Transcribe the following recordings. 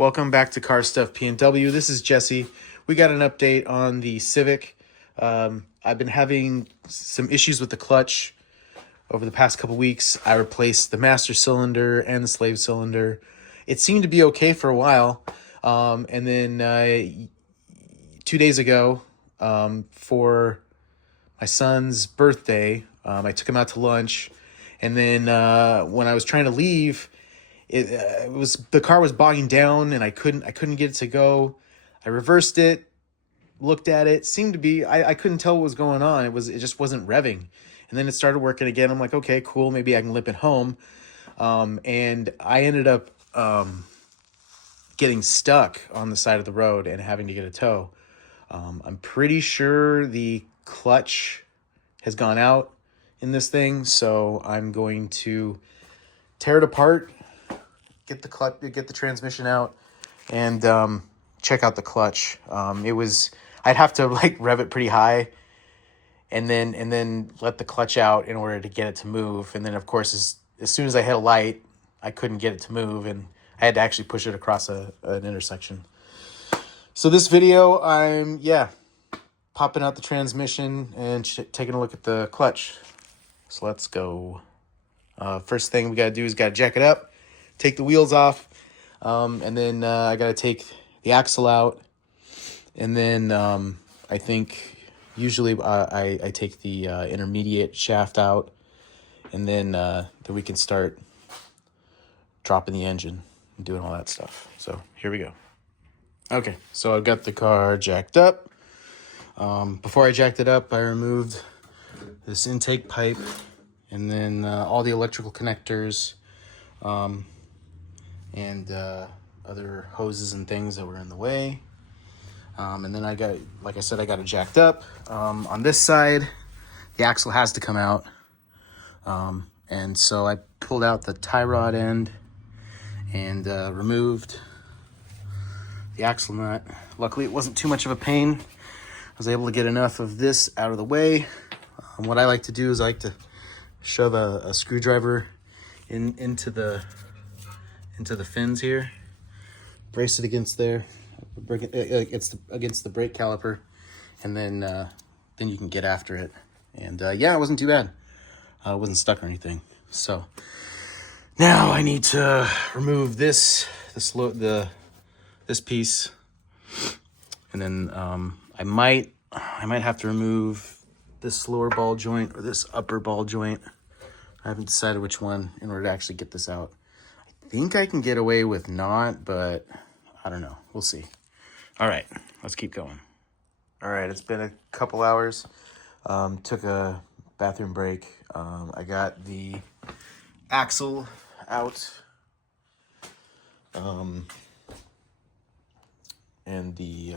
Welcome back to Car Stuff P&W. This is Jesse. We got an update on the Civic. I've been having some issues with the clutch over the past couple weeks. I replaced the master cylinder and the slave cylinder. It seemed to be okay for a while. And then 2 days ago, for my son's birthday, I took him out to lunch. And then when I was trying to leave, the car was bogging down and I couldn't get it to go. I reversed it, looked at it, seemed to be, I couldn't tell what was going on. It just wasn't revving. And then it started working again. I'm like, okay, cool, maybe I can limp it home. And I ended up getting stuck on the side of the road and having to get a tow. I'm pretty sure the clutch has gone out in this thing, so I'm going to tear it apart, get the transmission out, and check out the clutch. I'd have to like rev it pretty high, and then let the clutch out in order to get it to move. And then of course, as soon as I hit a light, I couldn't get it to move, and I had to actually push it across an intersection. So this video, I'm popping out the transmission and taking a look at the clutch. So let's go. First thing we gotta do is gotta jack it up, take the wheels off, and then I gotta take the axle out, and then I think usually I take the intermediate shaft out, and then we can start dropping the engine and doing all that stuff. So here we go. Okay, so I've got the car jacked up. Before I jacked it up, I removed this intake pipe and then all the electrical connectors, and other hoses and things that were in the way. And then I got it jacked up. On this side, the axle has to come out. And so I pulled out the tie rod end and removed the axle nut. Luckily, it wasn't too much of a pain. I was able to get enough of this out of the way. What I like to do is I like to shove a screwdriver into the fins here, brace it against there, break it against the brake caliper, and then you can get after it. And it wasn't too bad. It wasn't stuck or anything. So now I need to remove this piece, and then I might have to remove this lower ball joint or this upper ball joint. I haven't decided which one in order to actually get this out. I think I can get away with not, but I don't know. We'll see. All right, let's keep going. All right, it's been a couple hours. Took a bathroom break. I got the axle out, and the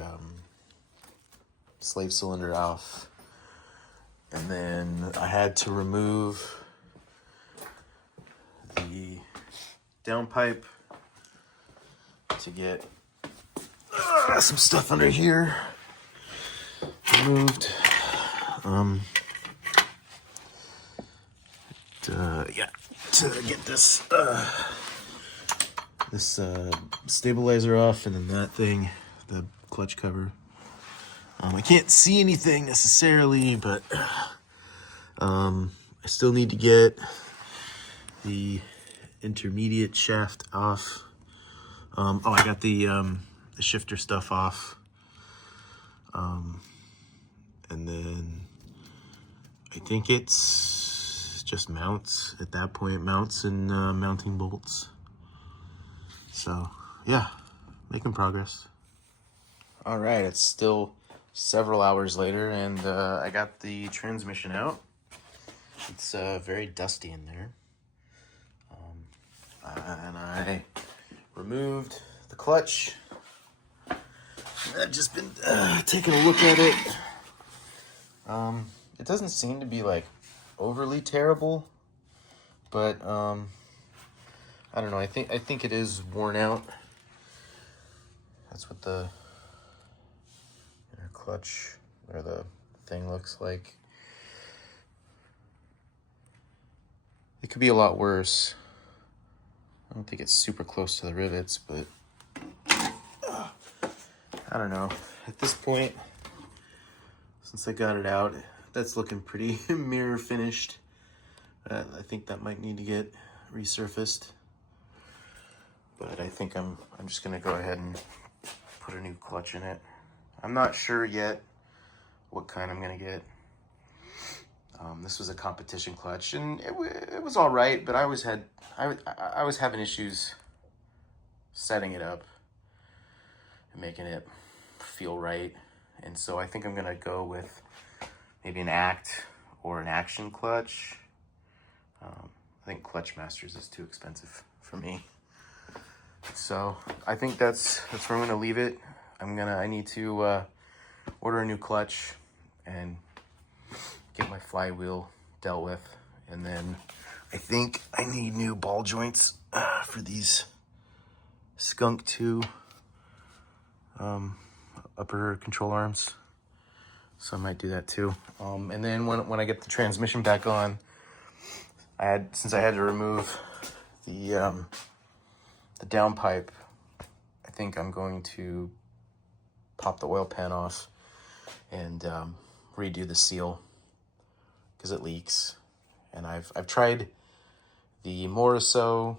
slave cylinder off. And then I had to remove the downpipe to get some stuff under here removed. To get this stabilizer off, and then that thing, the clutch cover. I can't see anything necessarily, but I still need to get the intermediate shaft off. I got the shifter stuff off. And then I think it's just mounts at that point, mounts and mounting bolts. So yeah, making progress. All right, it's still several hours later, and I got the transmission out. It's very dusty in there. And I removed the clutch. I've just been taking a look at it. It doesn't seem to be like overly terrible, but I don't know. I think it is worn out. That's what the inner clutch or the thing looks like. It could be a lot worse. I don't think it's super close to the rivets, but I don't know. At this point, since I got it out, that's looking pretty mirror finished. I think that might need to get resurfaced. But I think I'm just gonna go ahead and put a new clutch in it. I'm not sure yet what kind I'm gonna get. This was a competition clutch, and it was all right, but I was having issues setting it up and making it feel right. And so I think I'm gonna go with maybe an Act or an Action clutch. I think Clutch Masters is too expensive for me. So I think that's where I'm gonna leave it. I need to order a new clutch and get my flywheel dealt with. And then I think I need new ball joints for these Skunk 2 upper control arms. So I might do that too. And then when I get the transmission back on, since I had to remove the downpipe, I think I'm going to pop the oil pan off and redo the seal because it leaks. And I've tried the Moriso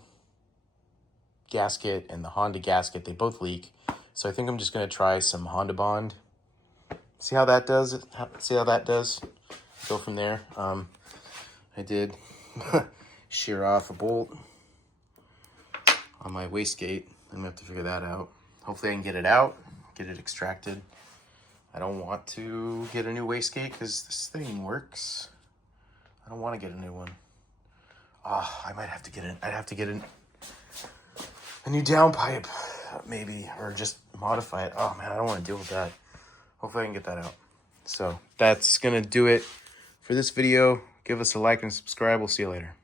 gasket and the Honda gasket. They both leak. So I think I'm just going to try some Honda Bond. See how that does. Go from there. I did shear off a bolt on my wastegate. I'm gonna have to figure that out. Hopefully I can get it out, get it extracted. I don't want to get a new wastegate because this thing works. I don't want to get a new one. I might have to get it. I'd have to get a new downpipe, maybe, or just modify it. Oh man, I don't want to deal with that. Hopefully I can get that out. So that's gonna do it for this video. Give us a like and subscribe. We'll see you later.